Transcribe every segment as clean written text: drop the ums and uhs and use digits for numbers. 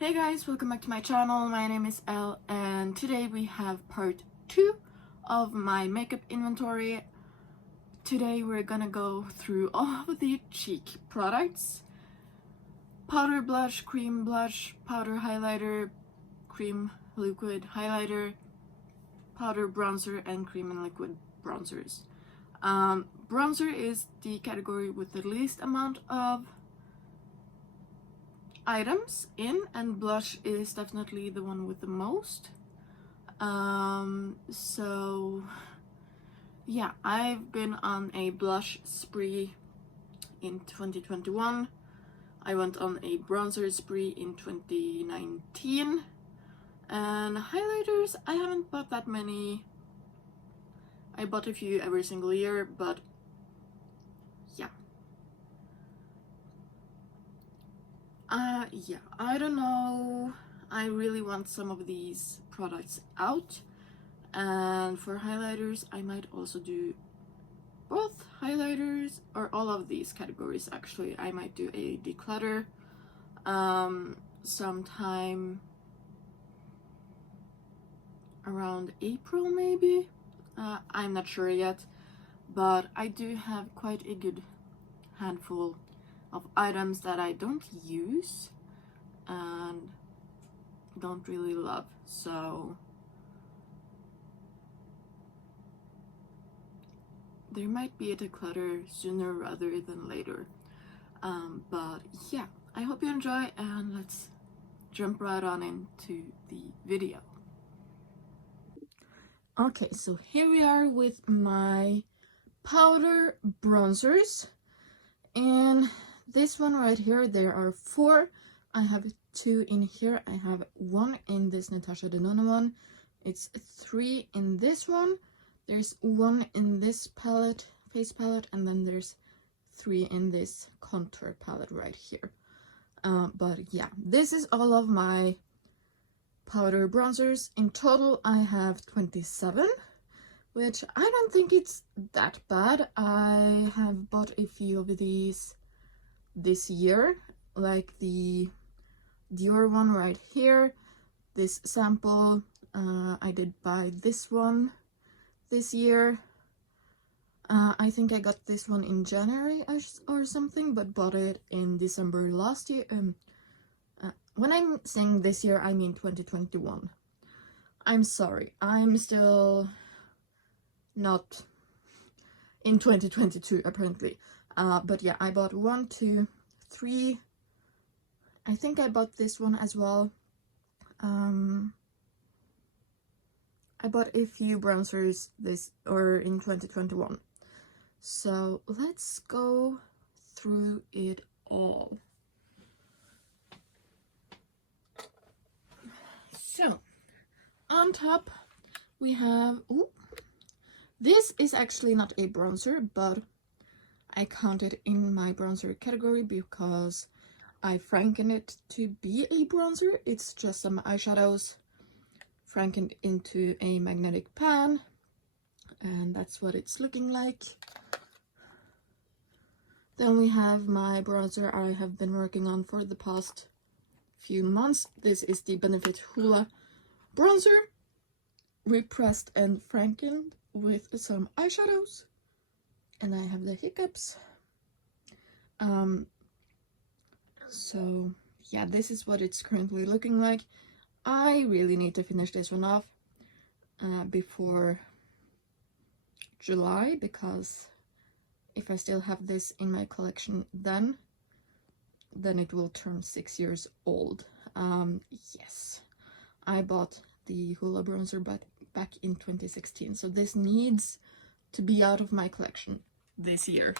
Hey guys, welcome back to my channel. My name is Elle and today we have part 2 of my makeup inventory. Today we're gonna go through all of the cheek products. Powder blush, cream blush, powder highlighter, cream liquid highlighter, powder bronzer, and cream and liquid bronzers. Bronzer is the category with the least amount of items in, and blush is definitely the one with the most. So yeah, I've been on a blush spree in 2021. I went on a bronzer spree in 2019, and highlighters, I haven't bought that many. I bought a few every single year, but yeah. Yeah, I don't know. I really want some of these products out, and for highlighters I might also do both highlighters, or all of these categories actually. I might do a declutter sometime around April maybe. I'm not sure yet, but I do have quite a good handful of items that I don't use and don't really love, so there might be a declutter sooner rather than later. But yeah, I hope you enjoy, and let's jump right on into the video. Okay, so here we are with my powder bronzers, and this one right here, there are 4. I have 2 in here. I have 1 in this Natasha Denona one. It's 3 in this one. There's 1 in this palette, face palette, and then there's 3 in this contour palette right here. But yeah, this is all of my powder bronzers. In total, I have 27, which I don't think it's that bad. I have bought a few of these this year, like the Dior one right here, this sample. I did buy this one this year. I think I got this one in January or something, but bought it in December last year. When I'm saying this year, I mean 2021. I'm sorry, I'm still not in 2022 apparently. But yeah, I bought 1, 2, 3. I think I bought this one as well. I bought a few bronzers in 2021. So let's go through it all. So on top we have, this is actually not a bronzer, but I count it in my bronzer category because I frankened it to be a bronzer. It's just some eyeshadows frankened into a magnetic pan, and that's what it's looking like. Then we have my bronzer I have been working on for the past few months. This is the Benefit Hoola bronzer, repressed and frankened with some eyeshadows, and I have the hiccups. So yeah, this is what it's currently looking like. I really need to finish this one off before July, because if I still have this in my collection then it will turn 6 years old. Yes, I bought the Hoola bronzer back in 2016, so this needs to be out of my collection this year,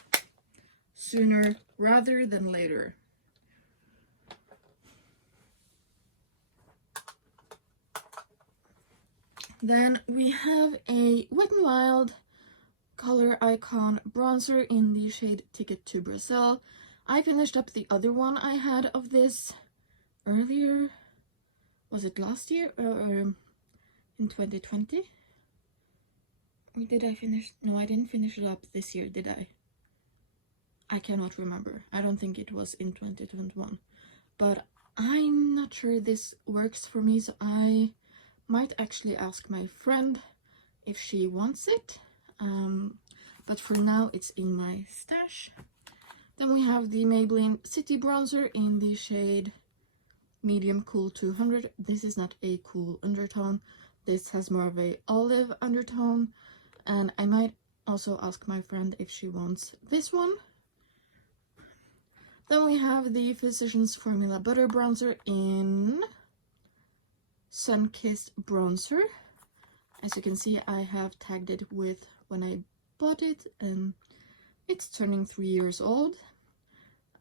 sooner rather than later. Then we have a Wet n Wild Color Icon bronzer in the shade Ticket to Brazil. I finished up the other one I had of this earlier. Was it last year or in 2020? Or did I finish? No, I didn't finish it up this year, did I? I cannot remember. I don't think it was in 2021. But I'm not sure this works for me, so I might actually ask my friend if she wants it. But for now it's in my stash. Then we have the Maybelline City Bronzer in the shade Medium Cool 200. This is not a cool undertone. This has more of a olive undertone. And I might also ask my friend if she wants this one. Then we have the Physicians Formula Butter Bronzer in Sun-Kissed Bronzer. As you can see, I have tagged it with when I bought it, and it's turning 3 years old.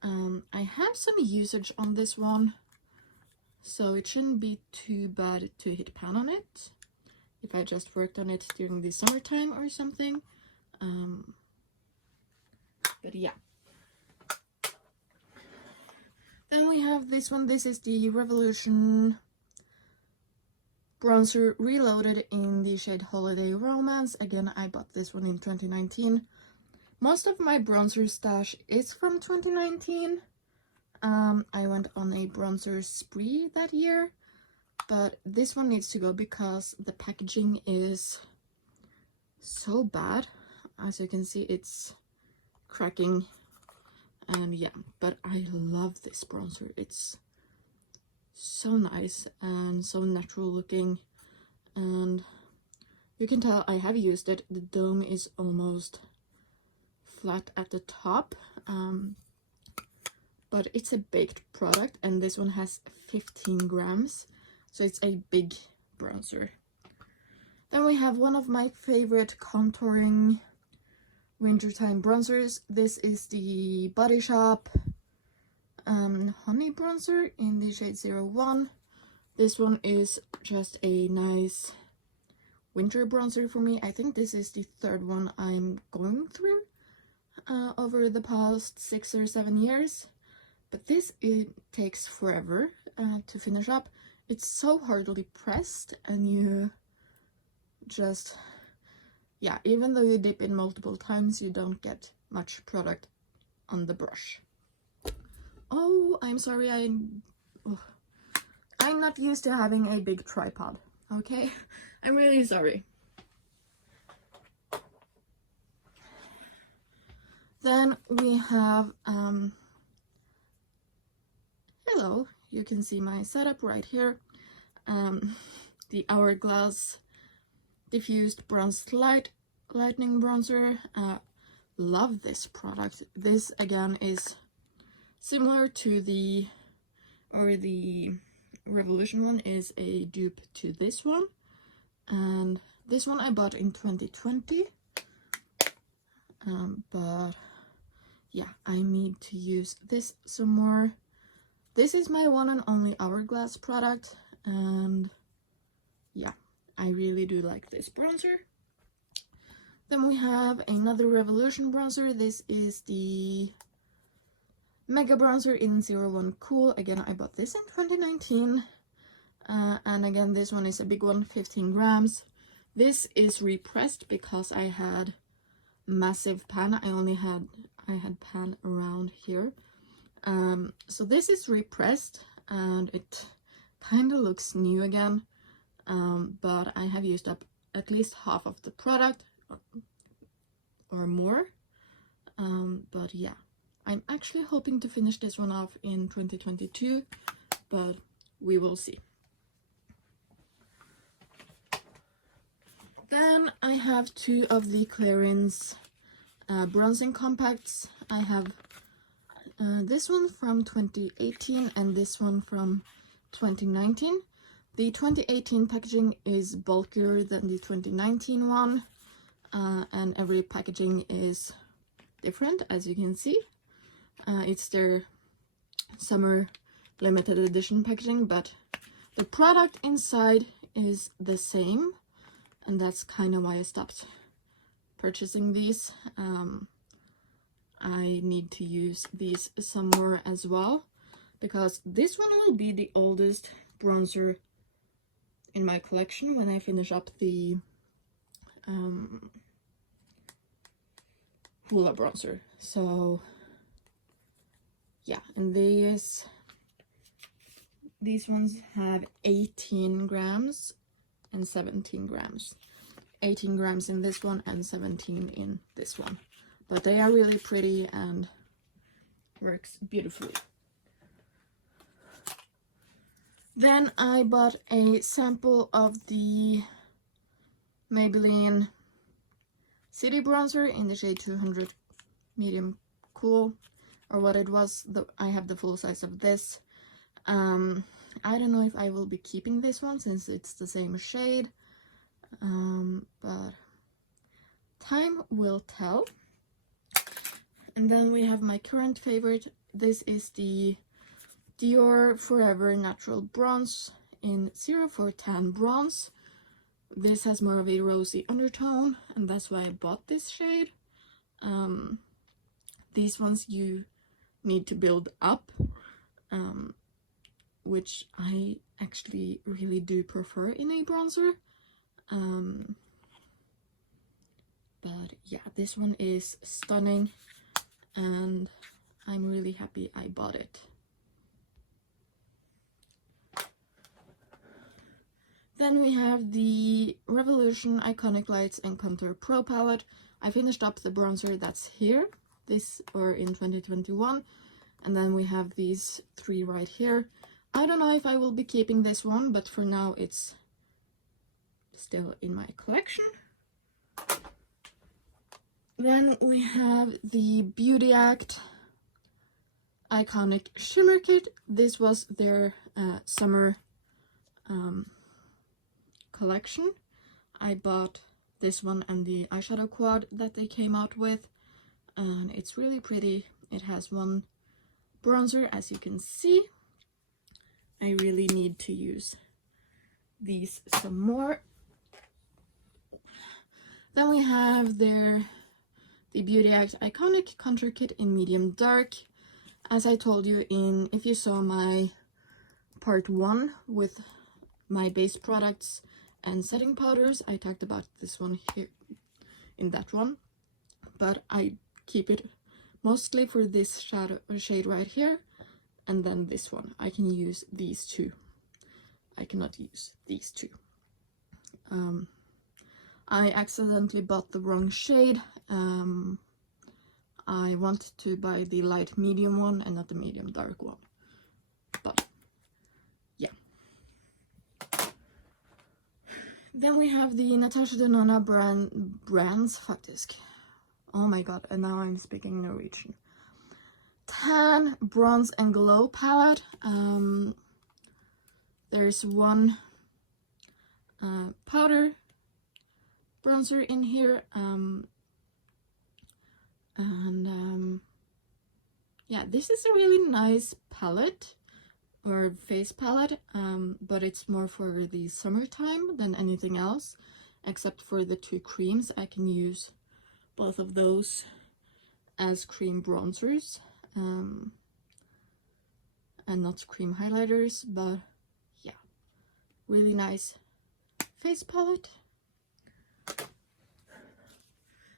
I have some usage on this one, so it shouldn't be too bad to hit pan on it if I just worked on it during the summertime or something. But yeah. Then we have this one. This is the Revolution Bronzer Reloaded in the shade Holiday Romance. Again, I bought this one in 2019. Most of my bronzer stash is from 2019. I went on a bronzer spree that year, but this one needs to go because the packaging is so bad. As you can see, it's cracking, and yeah, but I love this bronzer. It's so nice and so natural looking, and you can tell I have used it. The dome is almost flat at the top, but it's a baked product, and this one has 15 grams, so it's a big bronzer. Then we have one of my favorite contouring wintertime bronzers. This is the Body Shop Honey Bronzer in the shade 01. This one is just a nice winter bronzer for me. I think this is the third one I'm going through over the past 6 or 7 years. But this, it takes forever to finish up. It's so hardly pressed, and you just, yeah, even though you dip in multiple times, you don't get much product on the brush. Oh, I'm sorry, I'm not used to having a big tripod, okay? I'm really sorry. Then we have, hello, you can see my setup right here. The Hourglass Diffused Bronzed Lightning Bronzer. Love this product. This again is similar to the Revolution one, is a dupe to this one, and this one I bought in 2020. But yeah, I need to use this some more. This is my one and only Hourglass product, and yeah, I really do like this bronzer. Then we have another Revolution bronzer. This is the Mega Bronzer in 01 Cool. Again, I bought this in 2019. And again, this one is a big one, 15 grams. This is repressed because I had massive pan. I had pan around here. So this is repressed, and it kind of looks new again. But I have used up at least half of the product or more. But yeah, I'm actually hoping to finish this one off in 2022, but we will see. Then I have two of the Clarins bronzing compacts. I have this one from 2018 and this one from 2019. The 2018 packaging is bulkier than the 2019 one, and every packaging is different, as you can see. It's their summer limited edition packaging, but the product inside is the same, and that's kind of why I stopped purchasing these. I need to use these some more as well, because this one will be the oldest bronzer in my collection when I finish up the Hoola bronzer. So yeah, and these these ones have 18 grams and 17 grams. 18 grams in this one and 17 in this one. But they are really pretty and works beautifully. Then I bought a sample of the Maybelline City Bronzer in the shade 200 Medium Cool, or what it was. I have the full size of this. I don't know if I will be keeping this one since it's the same shade, but time will tell. And then we have my current favorite. This is the Dior Forever Natural Bronze in 04 Tan Bronze. This has more of a rosy undertone, and that's why I bought this shade. These ones you need to build up, which I actually really do prefer in a bronzer. But yeah, this one is stunning, and I'm really happy I bought it. Then we have the Revolution Iconic Lights and Contour Pro palette. I finished up the bronzer that's here, this or in 2021. And then we have these three right here. I don't know if I will be keeping this one, but for now it's still in my collection. Then we have the Beauty Act Iconic Shimmer Kit. This was their summer collection. I bought this one and the eyeshadow quad that they came out with, and it's really pretty. It has one bronzer, as you can see. I really need to use these some more. Then we have the Beauty Act Iconic Contour Kit in medium dark. As I told you if you saw my part 1 with my base products and setting powders, I talked about this one here in that one, but I keep it mostly for this shade right here, and then this one. I can use these two. I cannot use these two. I accidentally bought the wrong shade. I wanted to buy the light medium one and not the medium dark one, but yeah. Then we have the Natasha Denona brands, fuck this. Oh my god, and now I'm speaking Norwegian. Tan, Bronze and Glow palette. There's one powder bronzer in here, yeah, this is a really nice palette or face palette, but it's more for the summertime than anything else, except for the two creams. I can use both of those as cream bronzers and not cream highlighters, but yeah, really nice face palette.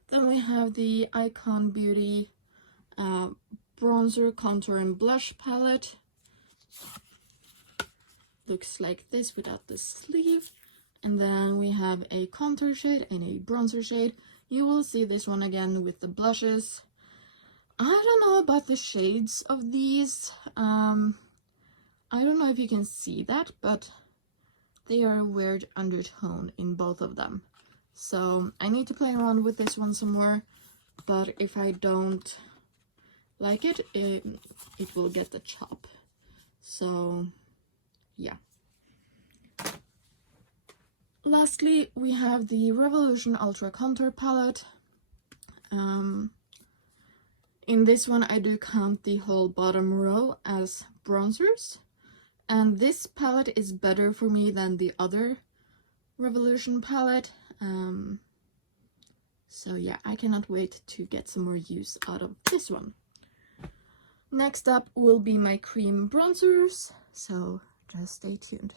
Then we have the Icon Beauty bronzer, contour and blush palette. Looks like this without the sleeve. And then we have a contour shade and a bronzer shade. You will see this one again with the blushes. I don't know about the shades of these. I don't know if you can see that, but they are a weird undertone in both of them. So I need to play around with this one some more, but if I don't like it, it will get the chop. So yeah. Lastly, we have the Revolution Ultra Contour palette. In this one I do count the whole bottom row as bronzers, and this palette is better for me than the other Revolution palette. So yeah, I cannot wait to get some more use out of this one. Next up will be my cream bronzers, so just stay tuned.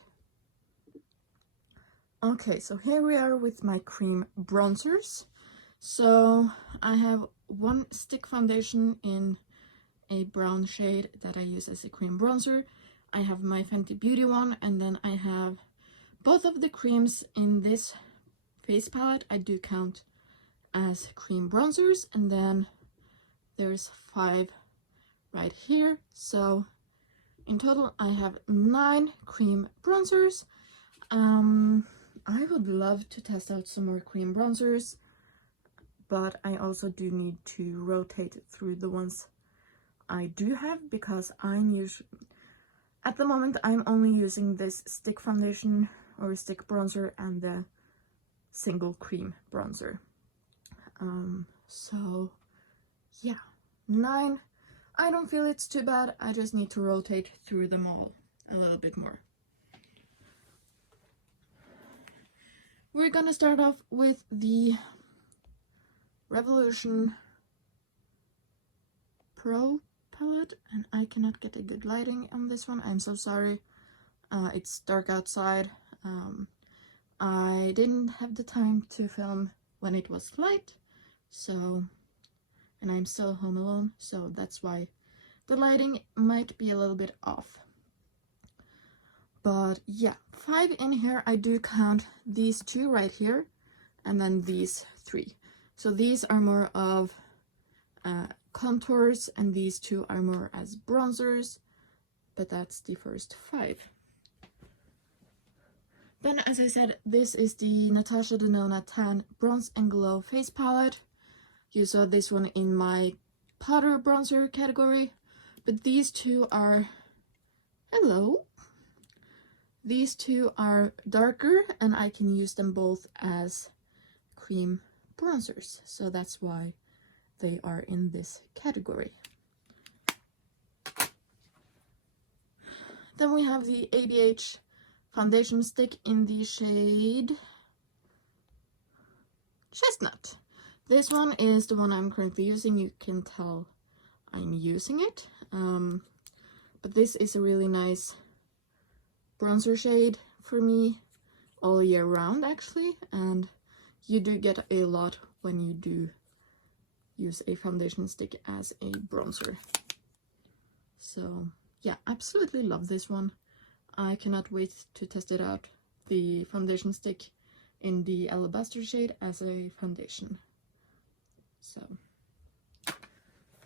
Okay, so here we are with my cream bronzers. So I have one stick foundation in a brown shade that I use as a cream bronzer. I have my Fenty Beauty one, and then I have both of the creams in this face palette. I do count as cream bronzers, and then there's 5 right here. So in total I have 9 cream bronzers. I would love to test out some more cream bronzers, but I also do need to rotate through the ones I do have, because at the moment I'm only using this stick foundation or stick bronzer and the single cream bronzer. So yeah, 9. I don't feel it's too bad. I just need to rotate through them all a little bit more. We're gonna start off with the Revolution Pro palette, and I cannot get a good lighting on this one. I'm so sorry. It's dark outside. I didn't have the time to film when it was light, so, and I'm still home alone, so that's why the lighting might be a little bit off. But yeah, 5 in here. I do count these 2 right here, and then these 3. So these are more of contours, and these 2 are more as bronzers, but that's the first 5. Then, as I said, this is the Natasha Denona Tan Bronze and Glow Face Palette. You saw this one in my powder bronzer category, but these 2 are... Hello! These 2 are darker, and I can use them both as cream bronzers, so that's why they are in this category. Then we have the ABH foundation stick in the shade Chestnut. This one is the one I'm currently using. You can tell I'm using it, but this is a really nice bronzer shade for me all year round, actually, and you do get a lot when you do use a foundation stick as a bronzer. So yeah, absolutely love this one. I cannot wait to test it out, the foundation stick in the Alabaster shade as a foundation. So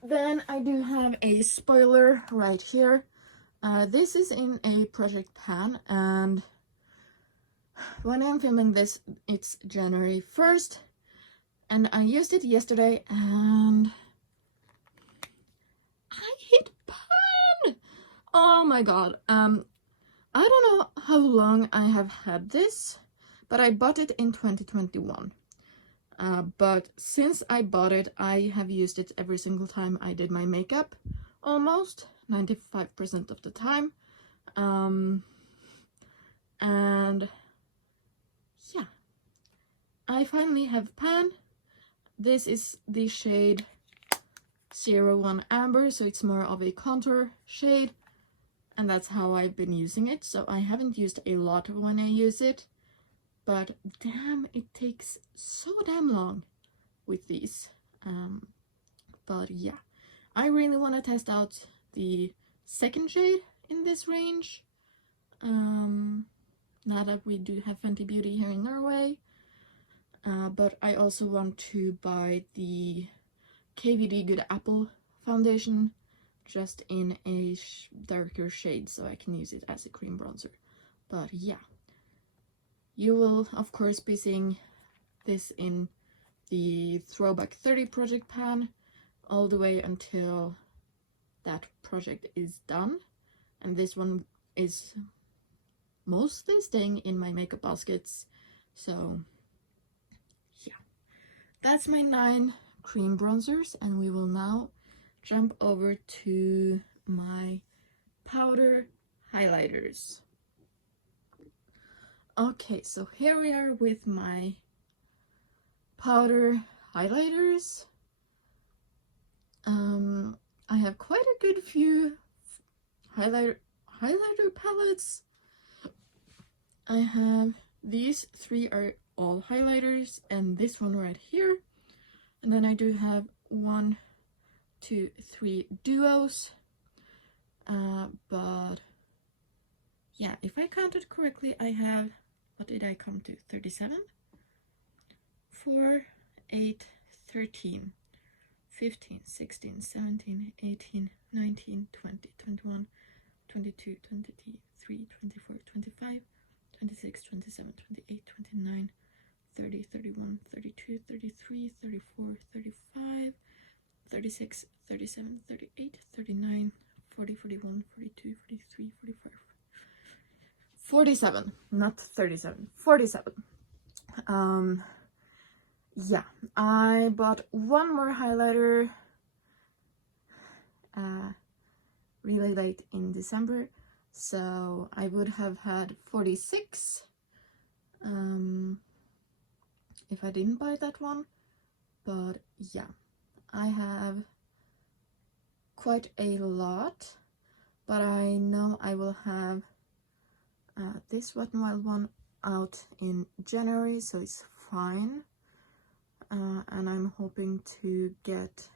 then I do have a spoiler right here. This is in a project pan, and when I'm filming this, it's January 1st, and I used it yesterday, and I hit pan! Oh my god. I don't know how long I have had this, but I bought it in 2021. But since I bought it, I have used it every single time I did my makeup, almost 95% of the time. And yeah, I finally have pan. This is the shade 01 Amber, so it's more of a contour shade, and that's how I've been using it. So I haven't used a lot when I use it, but damn, it takes so damn long with these. But yeah, I really want to test out the second shade in this range, now that we do have Fenty Beauty here in Norway. But I also want to buy the Kvd Good Apple foundation, just in a darker shade, so I can use it as a cream bronzer. But yeah, you will of course be seeing this in the Throwback 30 project pan all the way until that project is done, and this one is mostly staying in my makeup baskets. So yeah, that's my 9 cream bronzers, and we will now jump over to my powder highlighters. Okay, so here we are with my powder highlighters. I have quite a good few highlighter palettes. I have these 3 are all highlighters, and this one right here, and then I do have 1, 2, 3 duos, but yeah, if I counted correctly, I have, what did I come to, 37? 4, 8, 13, 15, 16, 17, 18, 19, 20, 21, 22, 23, 24, 25, 26, 27, 28, 29, 30, 31, 32, 33, 34, 35, 36, 37, 38, 39, 40, 41, 42, 43, 45, 47, not 37, 47. Yeah, I bought one more highlighter really late in December, so I would have had 46 if I didn't buy that one. But yeah, I have quite a lot, but I know I will have this Wet n Wild one out in January, so it's fine. And I'm hoping to get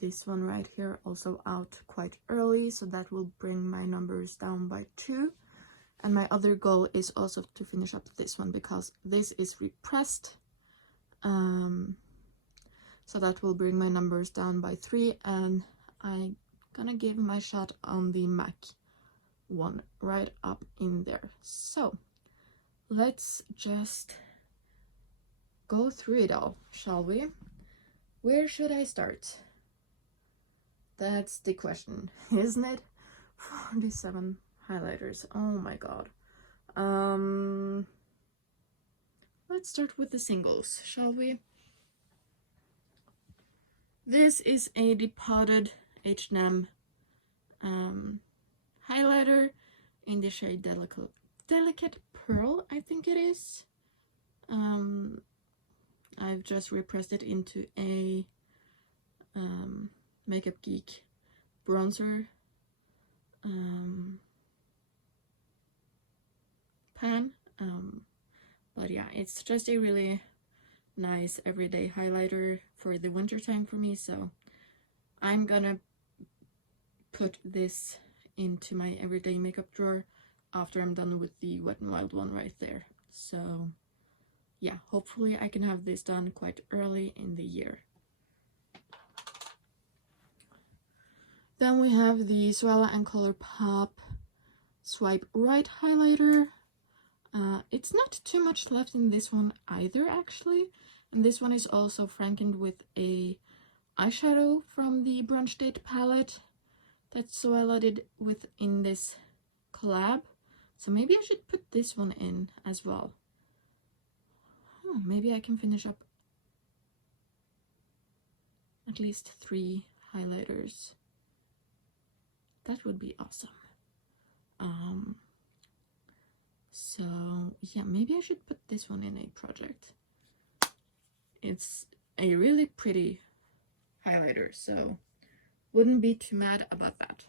this one right here also out quite early, so that will bring my numbers down by 2. And my other goal is also to finish up this one, because this is repressed, so that will bring my numbers down by 3, and I'm gonna give my shot on the MAC one right up in there. So let's just go through it all, shall we? Where should I start? That's the question, isn't it? 47 highlighters, oh my god. Let's start with the singles, shall we? This is a depotted H&M highlighter in the shade Delicate Pearl, I think it is. I've just repressed it into a Makeup Geek bronzer pan, but yeah, it's just a really nice everyday highlighter for the winter time for me, so I'm gonna put this into my everyday makeup drawer after I'm done with the Wet n Wild one right there. So yeah, hopefully I can have this done quite early in the year. Then we have the Swella and Colourpop Swipe Right highlighter. It's not too much left in this one either, actually. And this one is also frankened with a eyeshadow from the Brunch Date palette that Swella did within this collab. So maybe I should put this one in as well. Oh, maybe I can finish up at least 3 highlighters. That would be awesome. So yeah, maybe I should put this one in a project. It's a really pretty highlighter, so wouldn't be too mad about that.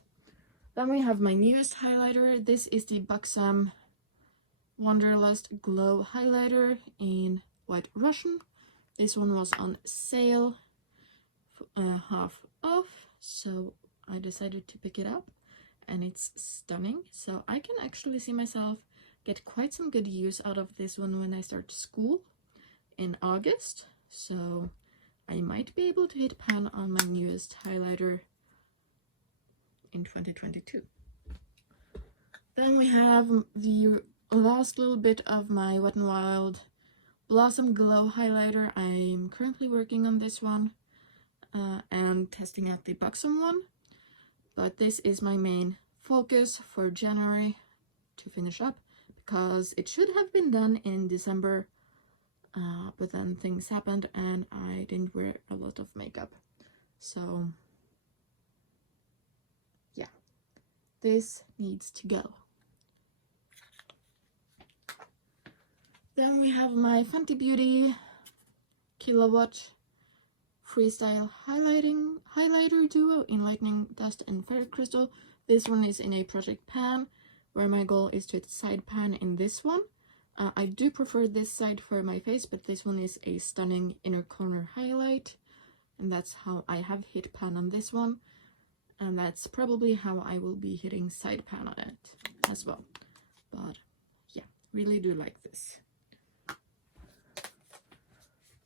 Then we have my newest highlighter. This is the Buxom Wanderlust Glow Highlighter in White Russian. This one was on sale, half off, so I decided to pick it up, and it's stunning. So I can actually see myself get quite some good use out of this one when I start school in August. So I might be able to hit pan on my newest highlighter in 2022. Then we have the last little bit of my Wet n Wild Blossom Glow highlighter. I'm currently working on this one and testing out the Buxom one, but this is my main focus for January to finish up, because it should have been done in December, but then things happened and I didn't wear a lot of makeup. So yeah, this needs to go. Then we have my Fenty Beauty Kilowatt Freestyle Highlighter Duo in Lightning Dust and Ferret Crystal. This one is in a project pan, where my goal is to hit side pan in this one. I do prefer this side for my face, but this one is a stunning inner corner highlight, and that's how I have hit pan on this one, and that's probably how I will be hitting side pan on it. as well. But yeah, really do like this.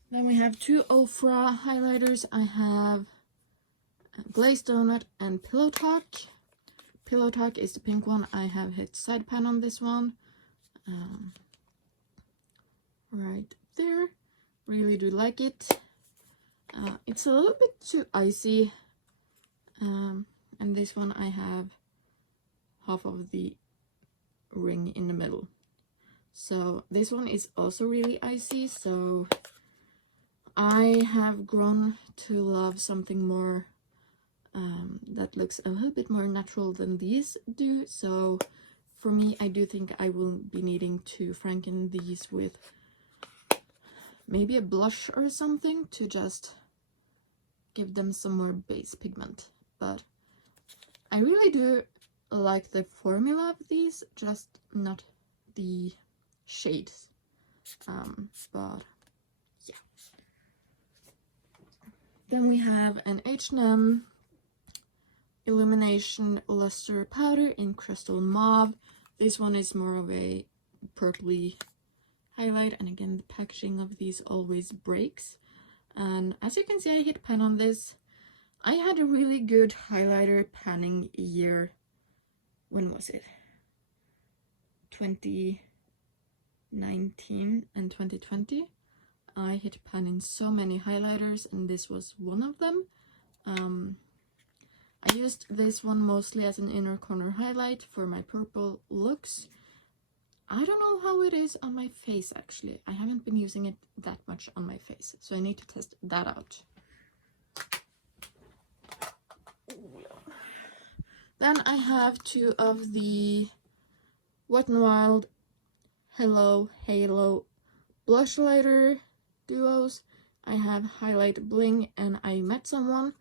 Then we have two Ofra highlighters. I have Glazed Donut and Pillow Talk. Pillow Talk is the pink one. I have hit side pan on this one. Right there. Really do like it. It's a little bit too icy. And this one I have half of the ring in the middle. So this one is also really icy. So I have grown to love something more that looks a little bit more natural than these do. So for me, I do think I will be needing to franken these with maybe a blush or something to just give them some more base pigment. But I really do like the formula of these, just not the shades. But yeah. Then we have an H&M Illumination Luster Powder in Crystal Mauve. This one is more of a purpley highlight, and again the packaging of these always breaks. And as you can see, I hit pan on this. I had a really good highlighter panning year. When was it? 2019 and 2020. I hit pan in so many highlighters, and this was one of them. I used this one mostly as an inner corner highlight for my purple looks. I don't know how it is on my face actually. I haven't been using it that much on my face, so I need to test that out. Then I have two of the Wet n Wild Hello Halo blush lighter duos. I have Highlight Bling and I Met Someone.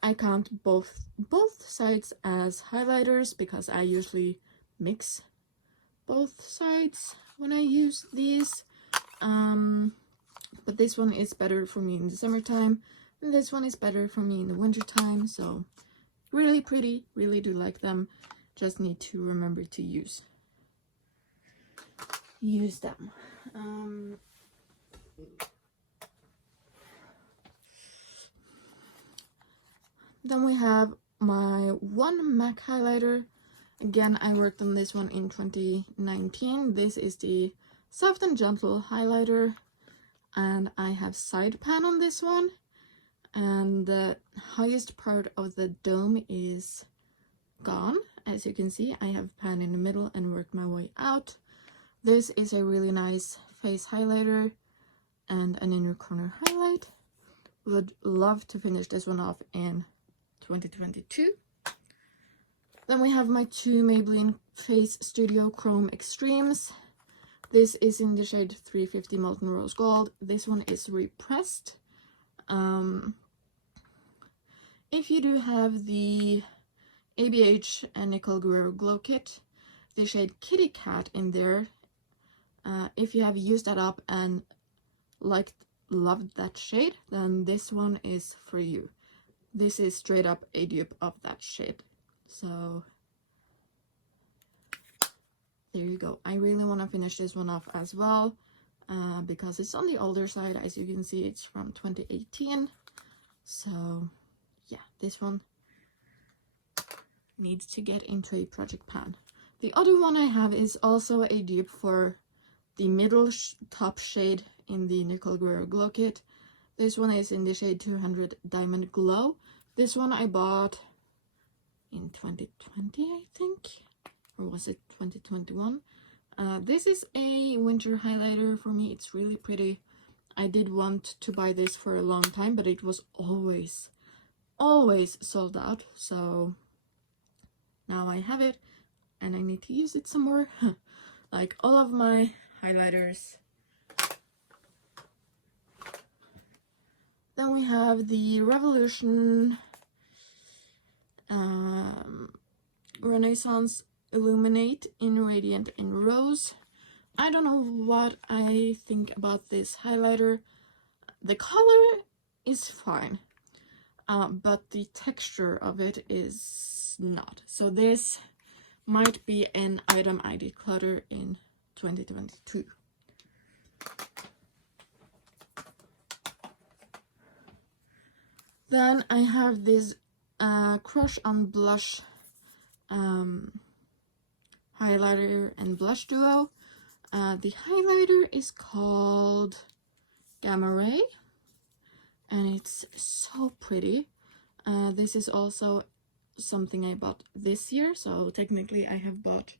I count both sides as highlighters because I usually mix both sides when I use these. But this one is better for me in the summertime, and this one is better for me in the wintertime. So really pretty, really do like them. Just need to remember to use them. Then we have my one MAC highlighter. Again, I worked on this one in 2019. This is the Soft and Gentle highlighter, and I have side pan on this one, and the highest part of the dome is gone. As you can see, I have pan in the middle and worked my way out. This is a really nice face highlighter and an inner corner highlight. Would love to finish this one off in 2022. Then we have my two Maybelline Face Studio Chrome Extremes. This is in the shade 350 Molten Rose Gold. This one is repressed. If you do have the ABH and Nicole Guerrero Glow Kit, the shade Kitty Cat in there, if you have used that up and loved that shade, then this one is for you. This is straight up a dupe of that shade. So there you go. I really want to finish this one off as well, because it's on the older side. As you can see, it's from 2018. So yeah, this one needs to get into a project pan. The other one I have is also a dupe for the middle top shade in the Nicole Guerrero Glow Kit. This one is in the shade 200 Diamond Glow. This one I bought in 2020, I think, or was it 2021? This is a winter highlighter for me. It's really pretty. I did want to buy this for a long time, but it was always sold out. So now I have it, and I need to use it some more. Like all of my highlighters. Then we have the Revolution Renaissance Illuminate in Radiant in Rose. I don't know what I think about this highlighter. The color is fine, but the texture of it is not. So this might be an item I declutter in 2022. Then I have this Crush on Blush highlighter and blush duo. The highlighter is called Gamma Ray, and it's so pretty. This is also something I bought this year, so technically I have bought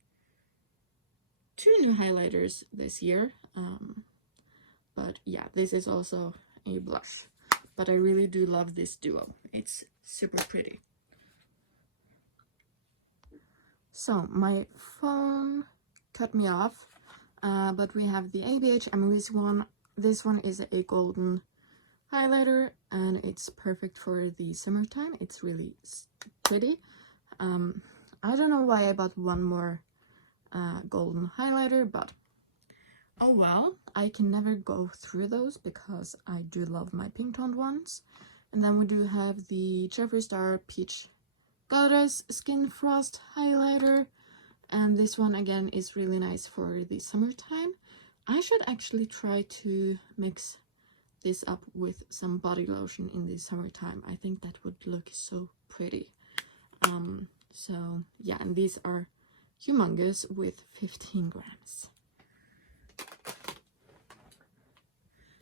2 new highlighters this year. But yeah, this is also a blush. But I really do love this duo. It's super pretty. So my phone cut me off, but we have the ABH Emily's one. This one is a golden highlighter, and it's perfect for the summertime. It's really pretty. I don't know why I bought one more golden highlighter, but oh well. I can never go through those because I do love my pink toned ones. And then we do have the Jeffree Star Peach Goddess Skin Frost highlighter, and this one again is really nice for the summertime. I should actually try to mix this up with some body lotion in the summertime. I think that would look so pretty. So yeah, and these are humongous with 15 grams.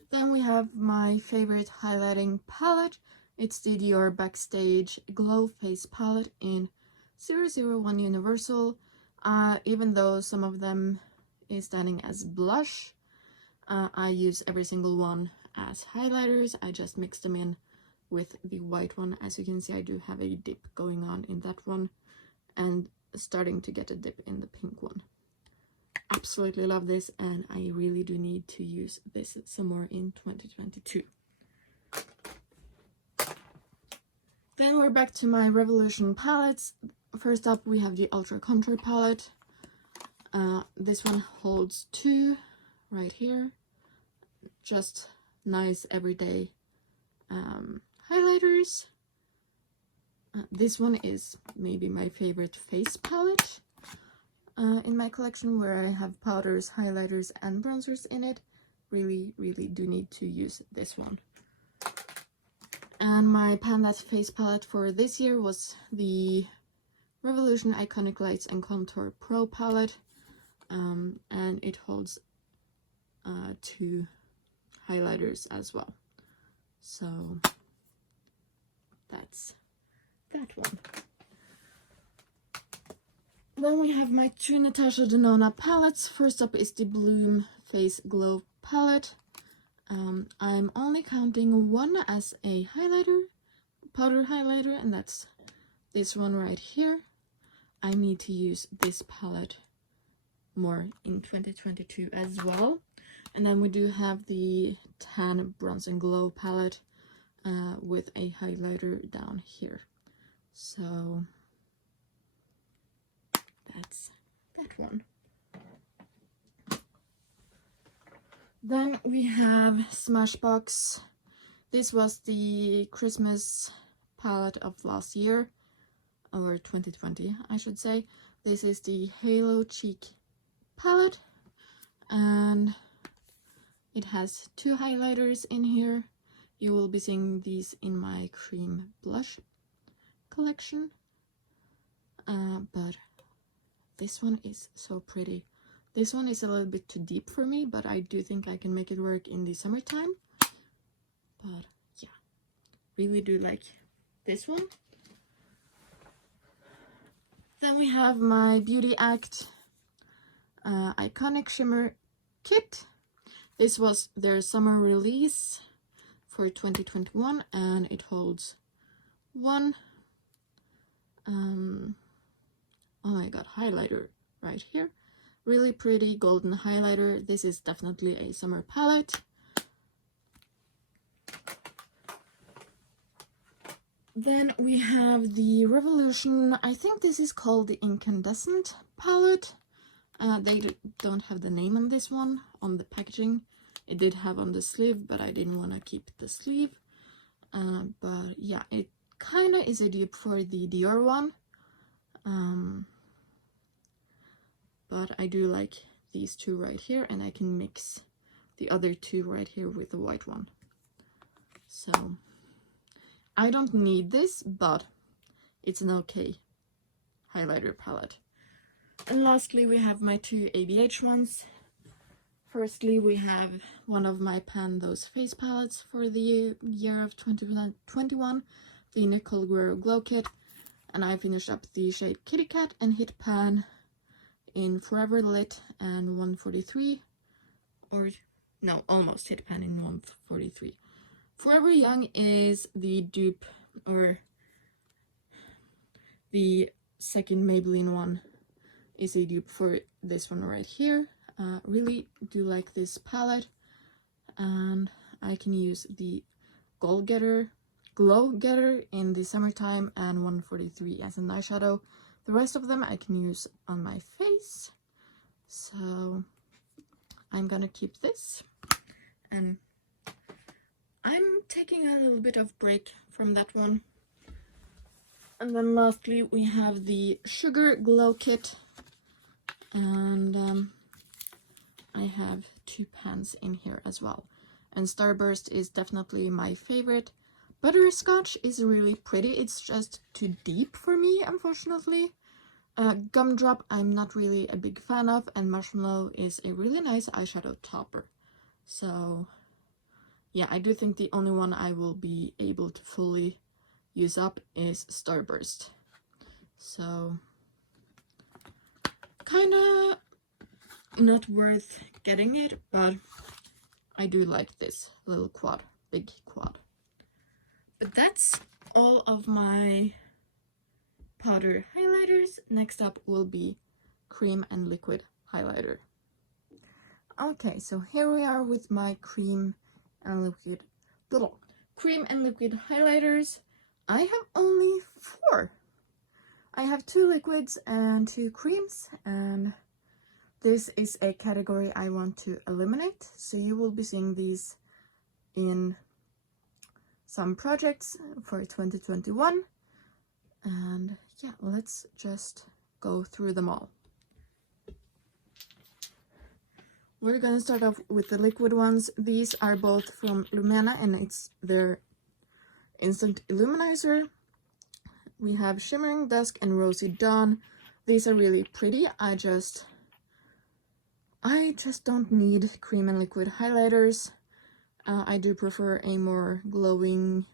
Then we have my favorite highlighting palette. It's the Dior Backstage Glow Face Palette in 001 Universal. Even though some of them is standing as blush, I use every single one as highlighters. I just mix them in with the white one. As you can see, I do have a dip going on in that one and starting to get a dip in the pink one. Absolutely love this, and I really do need to use this some more in 2022. Then we're back to my Revolution palettes. First up, we have the Ultra Contour palette. This one holds 2 right here. Just nice everyday highlighters. This one is maybe my favorite face palette in my collection, where I have powders, highlighters, and bronzers in it. Really, really do need to use this one. And my Pandas face palette for this year was the Revolution Iconic Lights and Contour Pro palette, and it holds 2 highlighters as well. So that's that one. Then we have my 2 Natasha Denona palettes. First up is the Bloom Face Glow palette. I'm only counting one as a highlighter, powder highlighter, and that's this one right here. I need to use this palette more in 2022 as well. And then we do have the Tan Bronze and Glow palette with a highlighter down here. So that's that one. Then we have Smashbox. This was the Christmas palette of last year, or 2020 I should say. This is the Halo Cheek palette, and it has 2 highlighters in here. You will be seeing these in my cream blush collection, but this one is so pretty. This one is a little bit too deep for me, but I do think I can make it work in the summertime. But yeah, really do like this one. Then we have my Beauty Act Iconic Shimmer Kit. This was their summer release for 2021, and it holds 1 oh my god, highlighter right here. Really pretty golden highlighter. This is definitely a summer palette. Then we have the Revolution, I think this is called the Incandescent palette. They don't have the name on this one on the packaging. It did have on the sleeve, but I didn't want to keep the sleeve. But yeah, it kind of is a dupe for the Dior one. but I do like these two right here, and I can mix the other two right here with the white one. So I don't need this, but it's an okay highlighter palette. And lastly, we have my two ABH ones. Firstly, we have one of my Those face palettes for the year of 2021, the Nicole Guerrero Glow Kit, and I finished up the shade Kitty Cat and Hit Pan in Forever Lit and 143, or no, almost Hit Pan in 143. Forever Young is the dupe, or the second Maybelline one is a dupe for this one right here. Really do like this palette, and I can use the Glow Getter in the summertime and 143 as an eyeshadow. The rest of them I can use on my face, so I'm gonna keep this. And I'm taking a little bit of break from that one. And then lastly we have the Sugar Glow Kit, and I have two pans in here as well. And Starburst is definitely my favorite. Butterscotch is really pretty, it's just too deep for me, unfortunately. Gumdrop I'm not really a big fan of, and Marshmallow is a really nice eyeshadow topper. So yeah, I do think the only one I will be able to fully use up is Starburst. So kinda not worth getting it, but I do like this little quad, big quad. But that's all of my powder highlighters. Next up will be cream and liquid highlighter. Okay, so here we are with my cream and liquid highlighters. I have only 4. I have 2 liquids and 2 creams, and this is a category I want to eliminate, so you will be seeing these in some projects for 2021. And yeah, let's just go through them all. We're gonna start off with the liquid ones. These are both from Lumena, and it's their Instant Illuminizer. We have Shimmering Dusk and Rosy Dawn. These are really pretty. I just don't need cream and liquid highlighters. I do prefer a more glowing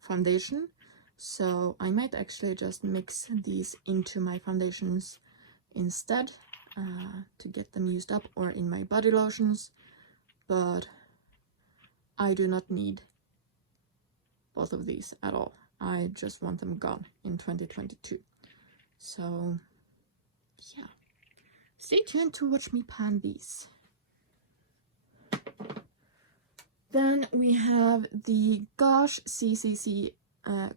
foundation, so I might actually just mix these into my foundations instead to get them used up, or in my body lotions, but I do not need both of these at all. I just want them gone in 2022. So yeah, stay tuned to watch me pan these. Then we have the Gosh CCC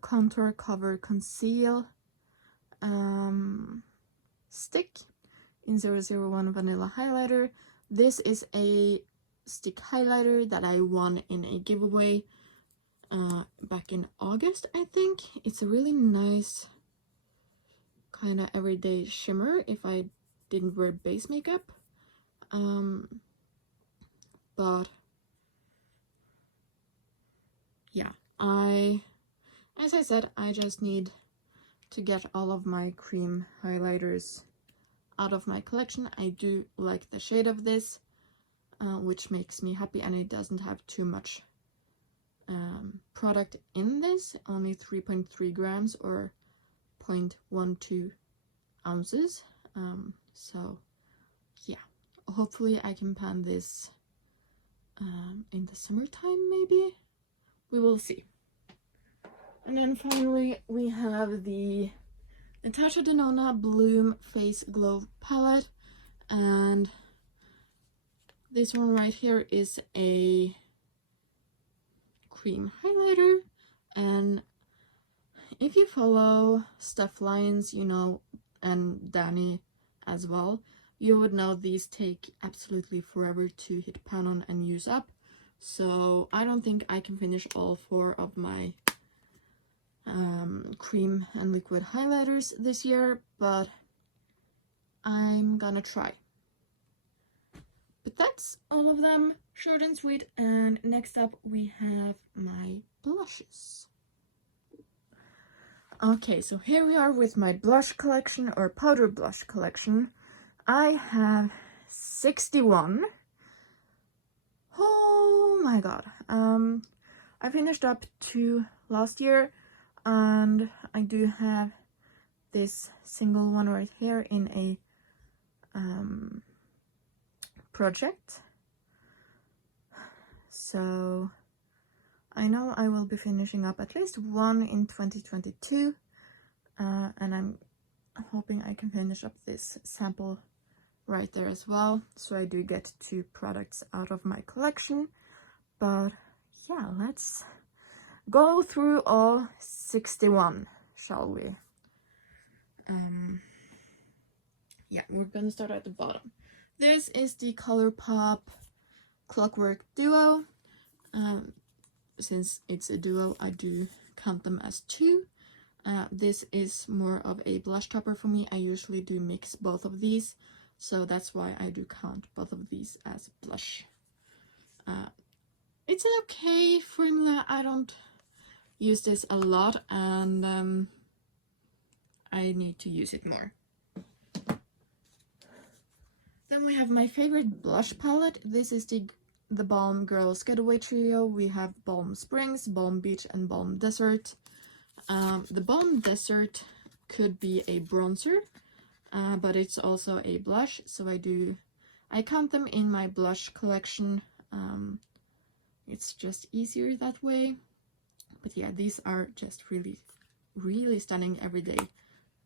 Contour Cover Conceal stick in 001 Vanilla Highlighter. This is a stick highlighter that I won in a giveaway back in August, I think. It's a really nice kind of everyday shimmer if I didn't wear base makeup. But yeah, as I said, I just need to get all of my cream highlighters out of my collection. I do like the shade of this, which makes me happy, and it doesn't have too much product in this, only 3.3 grams or 0.12 ounces. So yeah, hopefully I can pan this in the summertime, maybe. We will see. And then finally we have the Natasha Denona Bloom Face Glow Palette, and this one right here is a cream highlighter. And if you follow Stuff Lions, you know, and Danny as well, you would know these take absolutely forever to hit pan on and use up. So I don't think I can finish all 4 of my cream and liquid highlighters this year, but I'm gonna try. But that's all of them, short and sweet. And next up we have my blushes. Okay, so here we are with my blush collection, or powder blush collection. I have 61. Oh my god. I finished up 2 last year, and I do have this single one right here in a project. So I know I will be finishing up at least 1 in 2022, and I'm hoping I can finish up this sample right there as well, so I do get 2 products out of my collection. But yeah, let's go through all 61, shall we? Yeah, we're gonna start at the bottom. This is the Colourpop Clockwork Duo. Since it's a duo, I do count them as 2. This is more of a blush topper for me. I usually do mix both of these, so that's why I do count both of these as blush. It's an okay formula. I don't use this a lot, and I need to use it more. Then we have my favorite blush palette. This is the Balm Girls Getaway trio. We have Balm Springs, Balm Beach, and Balm Desert. The Balm Desert could be a bronzer, but it's also a blush, so I count them in my blush collection. It's just easier that way. But yeah, these are just really, really stunning everyday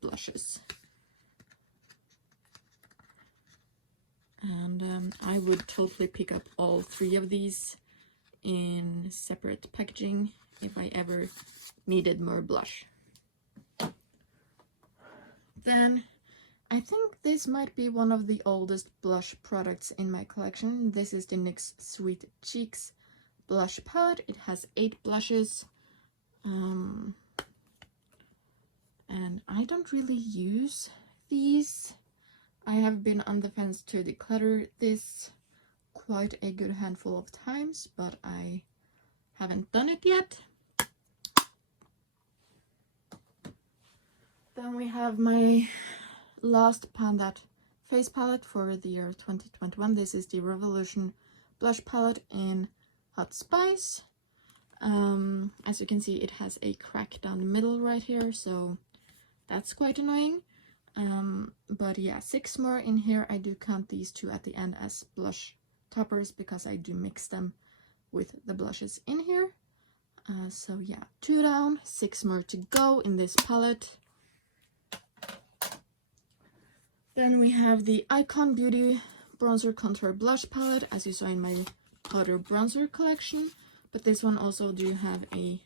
blushes. And I would totally pick up all 3 of these in separate packaging if I ever needed more blush. Then I think this might be one of the oldest blush products in my collection. This is the NYX Sweet Cheeks blush palette. It has 8 blushes. And I don't really use these. I have been on the fence to declutter this quite a good handful of times, but I haven't done it yet. Then we have my last Pandat face palette for the year 2021. This is the Revolution blush palette in Hot Spice. As you can see, it has a crack down the middle right here, so that's quite annoying. But yeah, 6 more in here. I do count these 2 at the end as blush toppers because I do mix them with the blushes in here. So yeah, 2 down, 6 more to go in this palette. Then we have the Icon Beauty Bronzer Contour Blush Palette, as you saw in my powder bronzer collection. But this one also do have a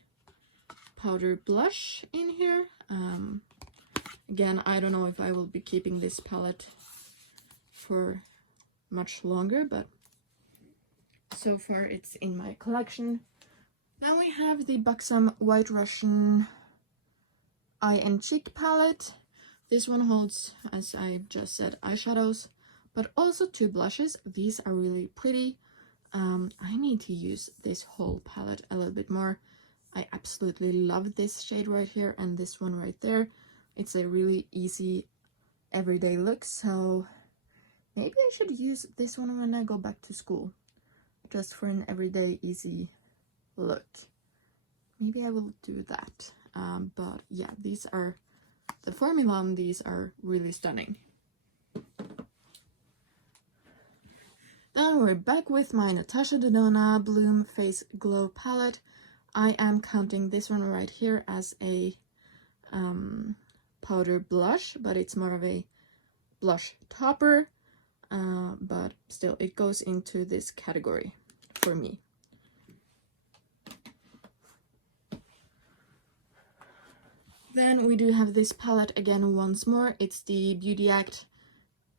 powder blush in here. Again, I don't know if I will be keeping this palette for much longer, but so far it's in my collection. Then we have the Buxom White Russian Eye and Cheek palette. This one holds, as I just said, eyeshadows, but also 2 blushes. These are really pretty. I need to use this whole palette a little bit more. I absolutely love this shade right here and this one right there. It's a really easy everyday look, so maybe I should use this one when I go back to school, just for an everyday easy look. Maybe I will do that. But yeah, these are the formula on these are really stunning. Then we're back with my Natasha Denona Bloom Face Glow palette. I am counting this one right here as a powder blush, but it's more of a blush topper, but still it goes into this category for me. Then we do have this palette again once more. It's the Beauty Act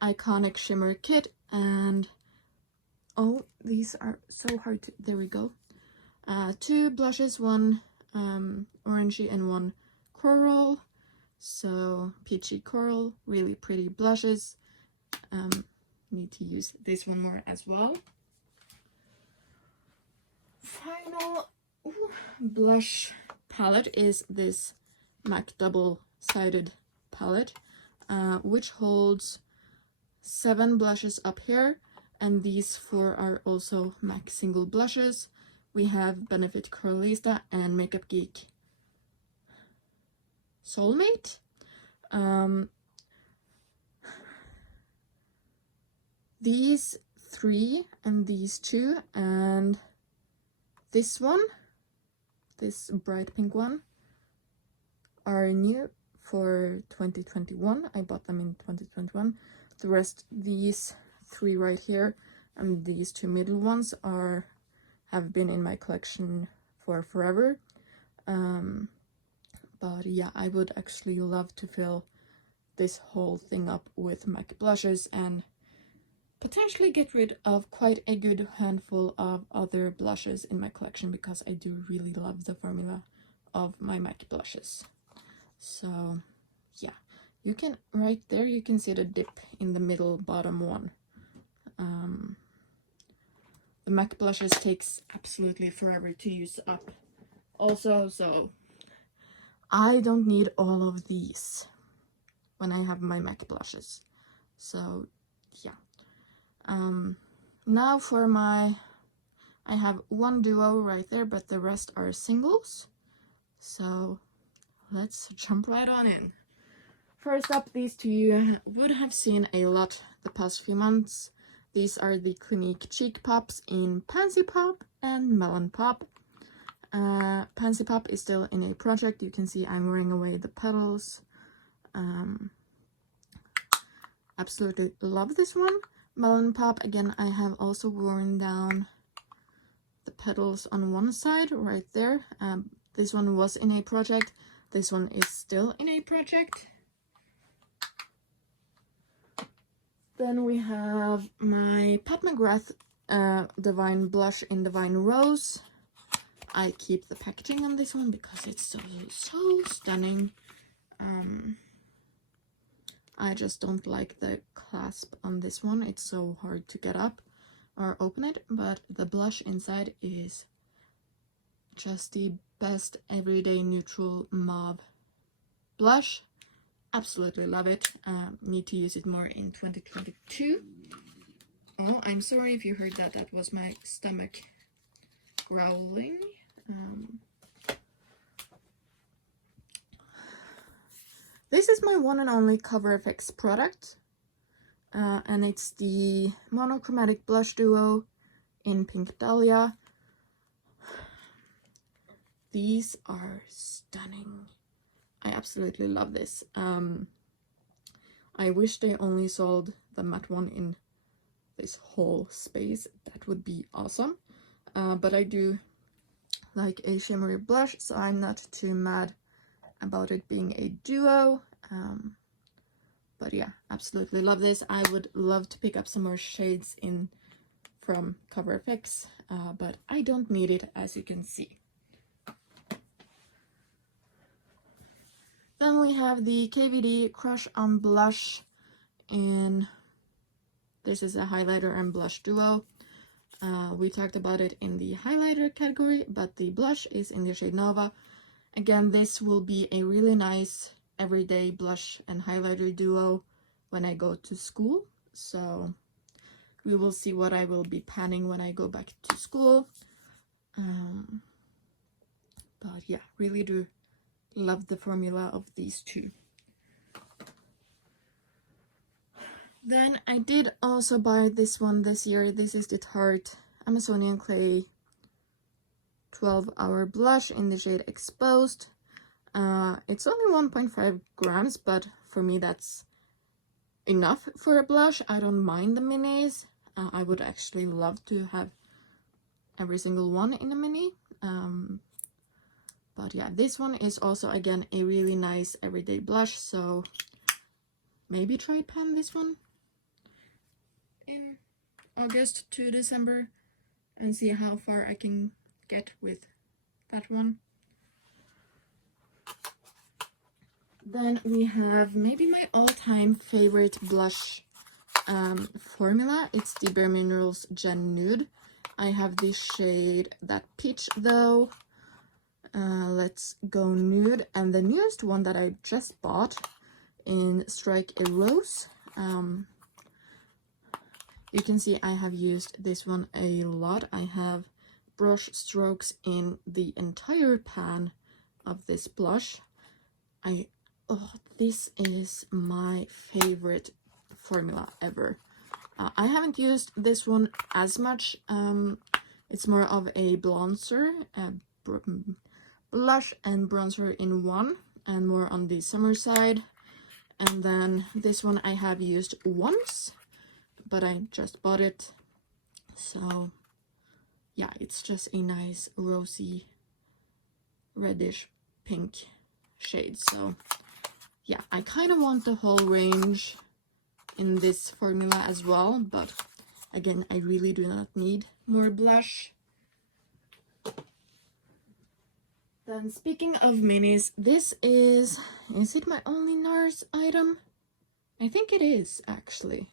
Iconic Shimmer Kit, and oh, these are so hard to, there we go. 2 blushes, 1 orangey and 1 coral. So peachy coral, really pretty blushes. Need to use this one more as well. Final blush palette is this MAC double-sided palette, which holds 7 blushes up here, and these 4 are also MAC single blushes. We have Benefit Curlista and Makeup Geek Soulmate. These 3 and these 2 and this one, this bright pink one, are new for 2021. I bought them in 2021. The rest, these 3 right here and these 2 middle ones, have been in my collection for forever. But yeah, I would actually love to fill this whole thing up with MAC blushes and potentially get rid of quite a good handful of other blushes in my collection, because I do really love the formula of my MAC blushes. So yeah, you can, right there you can see the dip in the middle bottom one. The MAC blushes takes absolutely forever to use up also, so I don't need all of these when I have my MAC blushes. So yeah. Now for my, I have 1 duo right there, but the rest are singles. So let's jump right on in. First up, these 2 you would have seen a lot the past few months. These are the Clinique Cheek Pops in Pansy Pop and Melon Pop. Pansy Pop is still in a project. You can see I'm wearing away the petals. Absolutely love this one. Melon Pop, again, I have also worn down the petals on one side right there. This one was in a project. This one is still in a project. Then we have my Pat McGrath Divine Blush in Divine Rose. I keep the packaging on this one because it's so stunning. I just don't like the clasp on this one. It's so hard to get up or open it, but the blush inside is just the best everyday neutral mauve blush. Absolutely love it. Need to use it more in 2022. Oh, I'm sorry if you heard that. That was my stomach growling. This is my one and only CoverFX product, and it's the Monochromatic Blush Duo in Pink Dahlia. These are stunning. I absolutely love this. I wish they only sold the matte one in this whole space. That would be awesome. But I do like a shimmery blush, so I'm not too mad about it being a duo. But yeah, absolutely love this. I would love to pick up some more shades in from CoverFX, but I don't need it, as you can see. Then we have the Kvd Crush on Blush, and this is a highlighter and blush duo. We talked about it in the highlighter category, but the blush is in the shade Nova. Again, this will be a really nice everyday blush and highlighter duo when I go to school. So we will see what I will be panning when I go back to school. But yeah, really do love the formula of these 2. Then I did also buy this one this year. This is the Tarte Amazonian Clay 12-hour blush in the shade Exposed. It's only 1.5 grams, but for me that's enough for a blush. I don't mind the minis. I would actually love to have every single one in a mini. But yeah, this one is also, again, a really nice everyday blush, so maybe try pan this one in August to December and see how far I can get with that one. Then we have maybe my all-time favorite blush formula. It's the Bare Minerals Gen Nude. I have the shade That Peach though. Let's go nude. And the newest one that I just bought in Strike a Rose. You can see I have used this one a lot. I have brush strokes in the entire pan of this blush. This is my favorite formula ever. I haven't used this one as much. It's more of a bronzer, blush and bronzer in one, and more on the summer side. And then this one I have used once, but I just bought it. So yeah, it's just a nice rosy reddish pink shade. So yeah, I kind of want the whole range in this formula as well, but again, I really do not need more blush. Then speaking of minis, this is it my only Nars item? I think it is actually.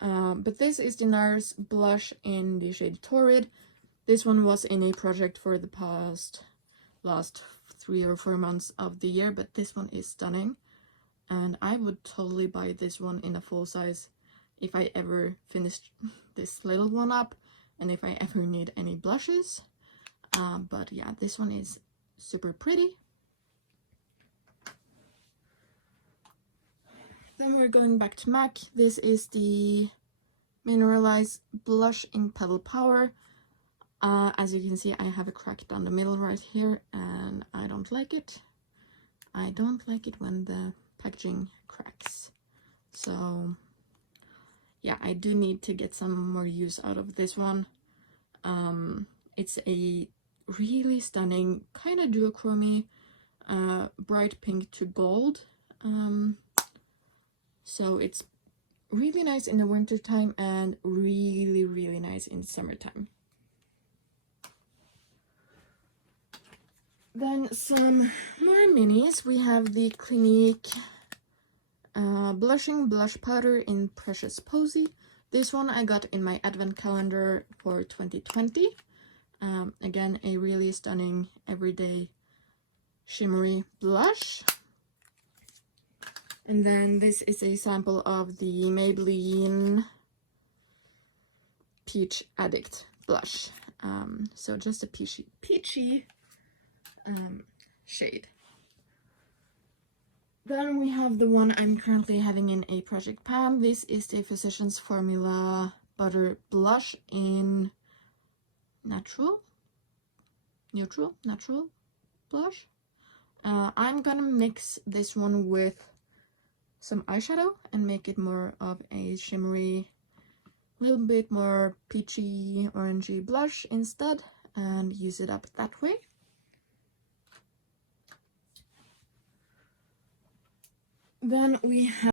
But this is the Nars blush in the shade Torrid. This one was in a project for the last 3 or 4 months of the year, but this one is stunning. And I would totally buy this one in a full size if I ever finished this little one up and if I ever need any blushes. But yeah, this one is super pretty. Then we're going back to MAC. This is the Mineralized blush in Petal Power. As you can see, I have a crack down the middle right here, and I don't like it. I don't like it when the packaging cracks. So yeah, I do need to get some more use out of this one. It's a really stunning kind of duochrome, bright pink to gold. So it's really nice in the winter time and really, really nice in summertime. Then some more minis. We have the Clinique blushing blush powder in Precious Posy. This one I got in my advent calendar for 2020. Again, a really stunning everyday shimmery blush. And then this is a sample of the Maybelline Peach Addict blush. So just a peachy shade. Then we have the one I'm currently having in a project pan. This is the Physicians Formula Butter Blush in Natural Blush. I'm gonna mix this one with some eyeshadow and make it more of a shimmery, little bit more peachy, orangey blush instead, and use it up that way. Then we have,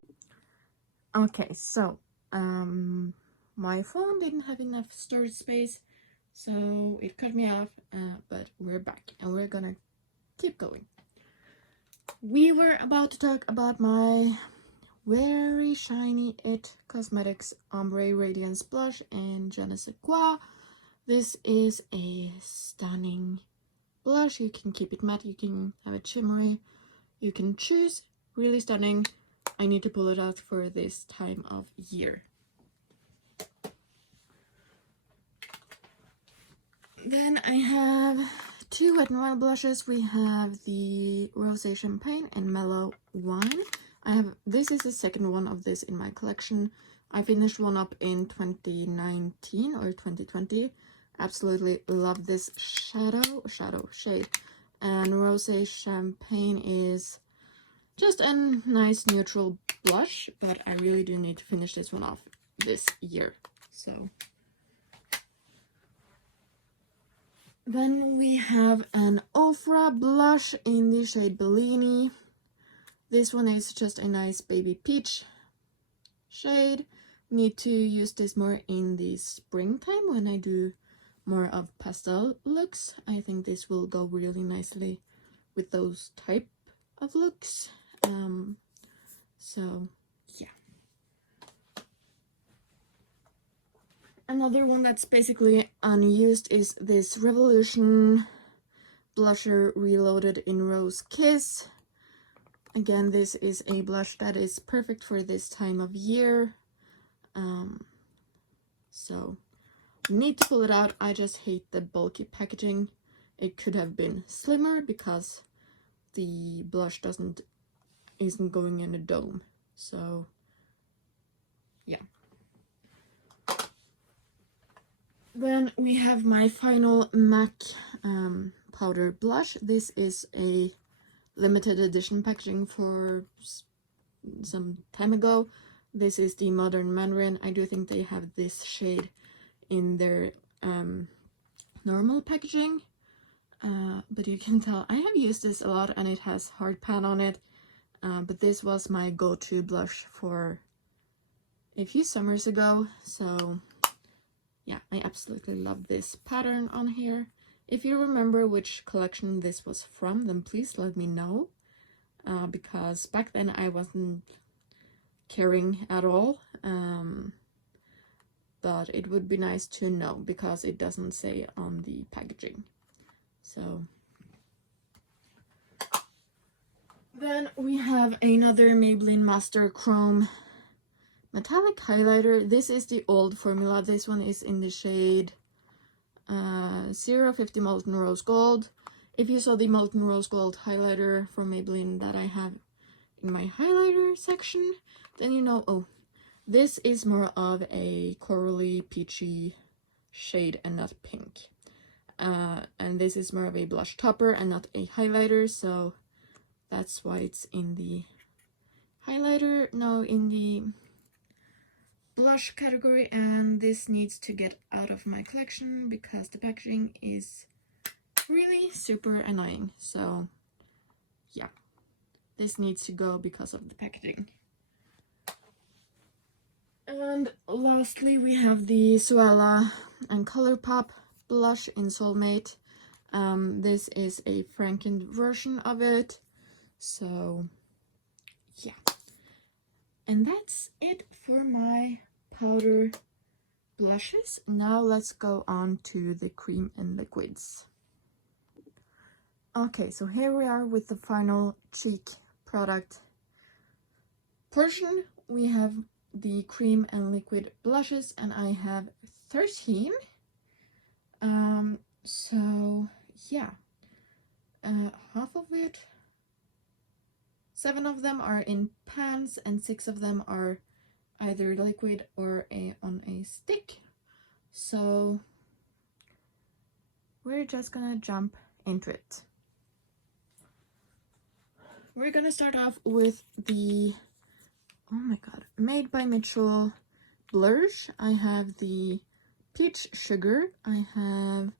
okay, so my phone didn't have enough storage space, so it cut me off, but we're back and we're gonna keep going. We were about to talk about my very shiny It Cosmetics Ombre Radiance Blush in Je ne sais quoi. This is a stunning blush. You can keep it matte, you can have it shimmery, you can choose. Really stunning. I need to pull it out for this time of year. Then I have two Wet n Wild blushes. We have the Rosé Champagne and Mellow Wine. This is the second one of this in my collection. I finished one up in 2019 or 2020. Absolutely love this shadow shade. And Rosé Champagne is just a nice neutral blush, but I really do need to finish this one off this year. So then we have an Ofra blush in the shade Bellini. This one is just a nice baby peach shade. Need to use this more in the springtime when I do more of pastel looks. I think this will go really nicely with those type of looks. So yeah. Another one that's basically unused is this Revolution blusher Reloaded in Rose Kiss. Again, this is a blush that is perfect for this time of year. So need to pull it out. I just hate the bulky packaging. It could have been slimmer because the blush isn't going in a dome. So yeah. Then we have my final MAC powder blush. This is a limited edition packaging for some time ago. This is the Modern Mandarin. I do think they have this shade in their normal packaging, but you can tell I have used this a lot and it has hard pan on it, but this was my go-to blush for a few summers ago. So yeah, I absolutely love this pattern on here. If you remember which collection this was from, then please let me know, because back then I wasn't caring at all, but it would be nice to know because it doesn't say on the packaging. So then we have another Maybelline Master Chrome metallic highlighter. This is the old formula. This one is in the shade 050 Molten Rose Gold. If you saw the Molten Rose Gold highlighter from Maybelline that I have in my highlighter section, then you know, oh, this is more of a corally peachy shade and not pink. And this is more of a blush topper and not a highlighter, so that's why it's in the highlighter, no, in the blush category. And this needs to get out of my collection because the packaging is really super annoying. So yeah, this needs to go because of the packaging. And lastly, we have the Suella and Colourpop blush in Soulmate. This is a Franken version of it. So yeah, and that's it for my powder blushes. Now let's go on to the cream and liquids. Okay, so here we are with the final cheek product portion. We have the cream and liquid blushes, and I have 13. So yeah, half of it, 7 of them are in pans and 6 of them are either liquid or on a stick. So we're just gonna jump into it. We're gonna start off with the, oh my god, Made by Mitchell blush. I have the Peach Sugar, I have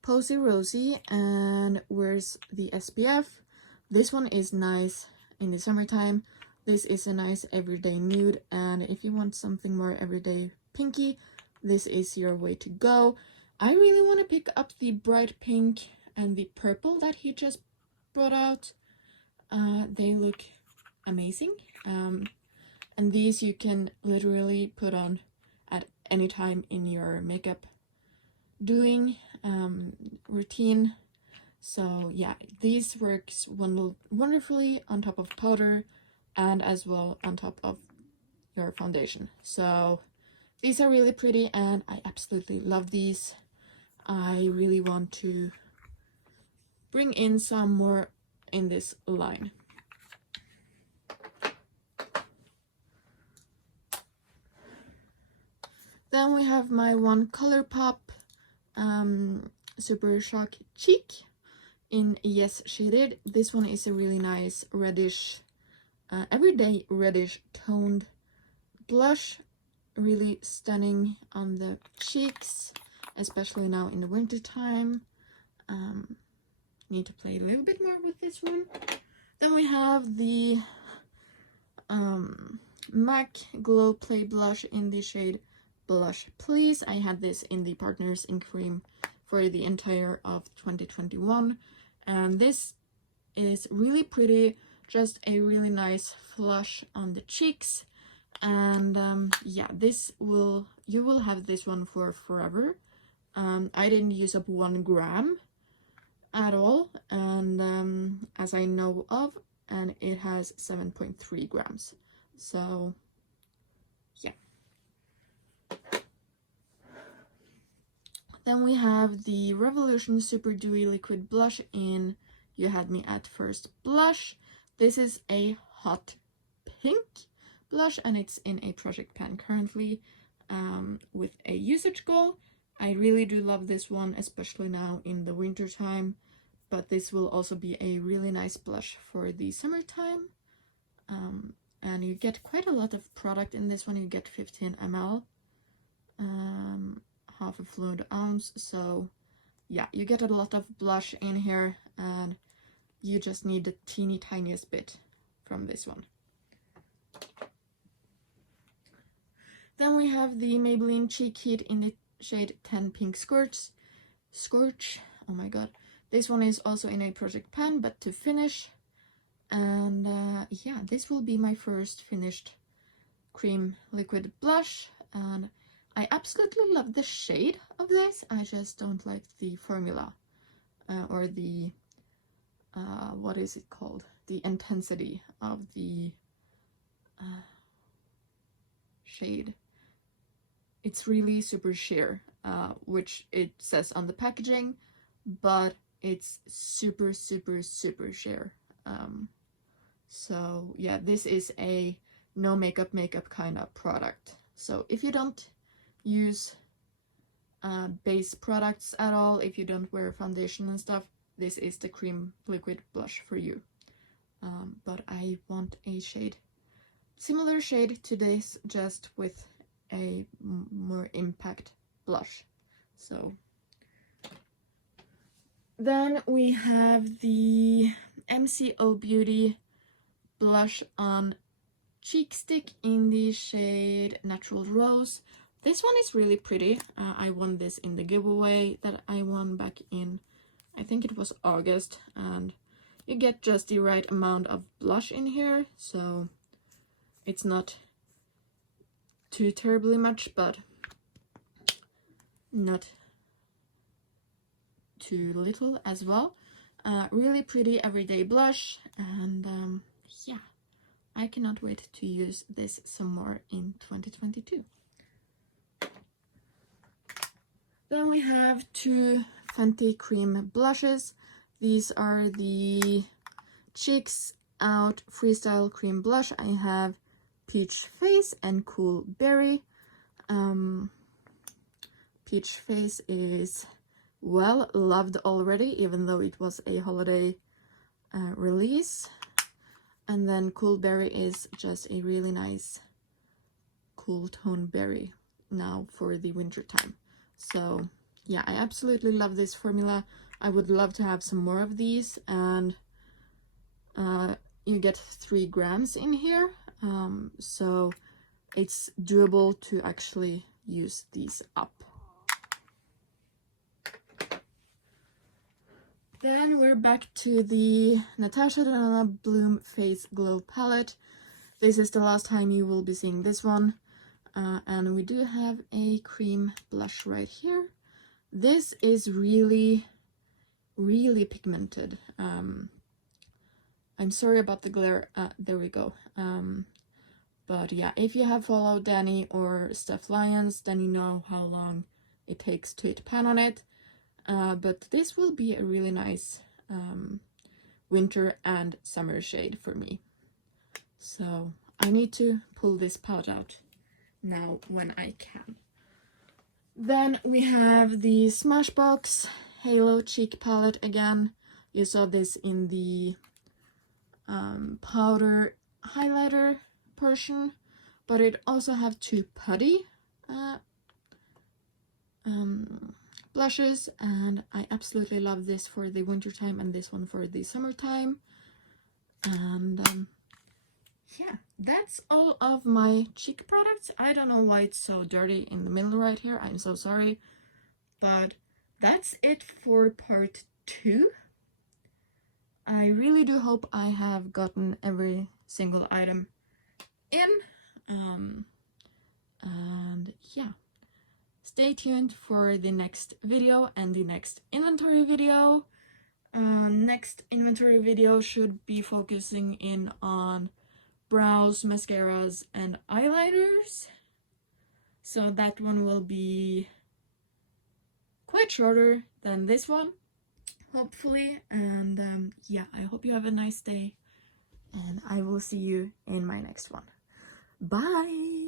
Posy Rosy, and where's the SPF? This one is nice in the summertime. This is a nice everyday nude, and if you want something more everyday pinky, this is your way to go. I really want to pick up the bright pink and the purple that he just brought out. They look amazing. And these you can literally put on at any time in your makeup doing routine. So yeah, these works wonderfully on top of powder and as well on top of your foundation. So these are really pretty and I absolutely love these. I really want to bring in some more in this line. Then we have my one Colourpop Super Shock Cheek in Yes Shaded. This one is a really nice reddish, everyday reddish toned blush. Really stunning on the cheeks, especially now in the winter time. Need to play a little bit more with this one. Then we have the MAC Glow Play Blush in the shade Blush Please. I had this in the Partners in Cream for the entire of 2021, and this is really pretty, just a really nice flush on the cheeks, And yeah, you will have this one for forever. I didn't use up 1 gram at all, and as I know of, and it has 7.3 grams. So yeah. Then we have the Revolution Super Dewy Liquid Blush in You Had Me at First Blush. This is a hot pink blush, and it's in a project pan currently, with a usage goal. I really do love this one, especially now in the winter time, but this will also be a really nice blush for the summertime. And you get quite a lot of product in this one. You get 15 ml, half a fluid ounce, so yeah, you get a lot of blush in here, and you just need the teeny tiniest bit from this one. Then we have the Maybelline Cheek Heat in the shade 10 Pink Scorch. Oh my god. This one is also in a project pan, but to finish. And yeah, this will be my first finished cream liquid blush, and I absolutely love the shade of this. I just don't like the formula, or the what is it called? The intensity of the shade. It's really super sheer, which it says on the packaging, but it's super sheer. So yeah, this is a no makeup kind of product. So if you don't use base products at all, if you don't wear foundation and stuff, this is the cream liquid blush for you. But I want a shade, similar shade to this, just with a more impact blush. So then we have the MCO Beauty blush on cheek stick in the shade Natural Rose. This one is really pretty. I won this in the giveaway that I won back in, I think it was August, and you get just the right amount of blush in here, so it's not too terribly much, but not too little as well. Really pretty everyday blush, and yeah, I cannot wait to use this some more in 2022. Then we have 2 Fenty cream blushes. These are the Cheeks Out Freestyle Cream Blush. I have Peach Face and Cool Berry. Peach Face is well loved already, even though it was a holiday release. And then Cool Berry is just a really nice cool tone berry now for the winter time. So yeah, I absolutely love this formula. I would love to have some more of these, and you get 3 grams in here, so it's doable to actually use these up. Then we're back to the Natasha Denona Bloom Face Glow Palette. This is the last time you will be seeing this one. And we do have a cream blush right here. This is really pigmented. I'm sorry about the glare. There we go. But yeah, if you have followed Danny or Steph Lyons, then you know how long it takes to hit pan on it. But this will be a really nice winter and summer shade for me. So I need to pull this palette out now when I can. Then we have the Smashbox Halo Cheek Palette again. You saw this in the powder highlighter portion, but it also have 2 putty blushes, and I absolutely love this for the winter time and this one for the summertime. And yeah, that's all of my cheek products. I don't know why it's so dirty in the middle right here. I'm so sorry, but that's it for part 2. I really do hope I have gotten every single item in. And yeah, stay tuned for the next video and the next inventory video. Next inventory video should be focusing in on brows, mascaras, and eyeliners. So that one will be quite shorter than this one, hopefully. And yeah, I hope you have a nice day, and I will see you in my next one. Bye!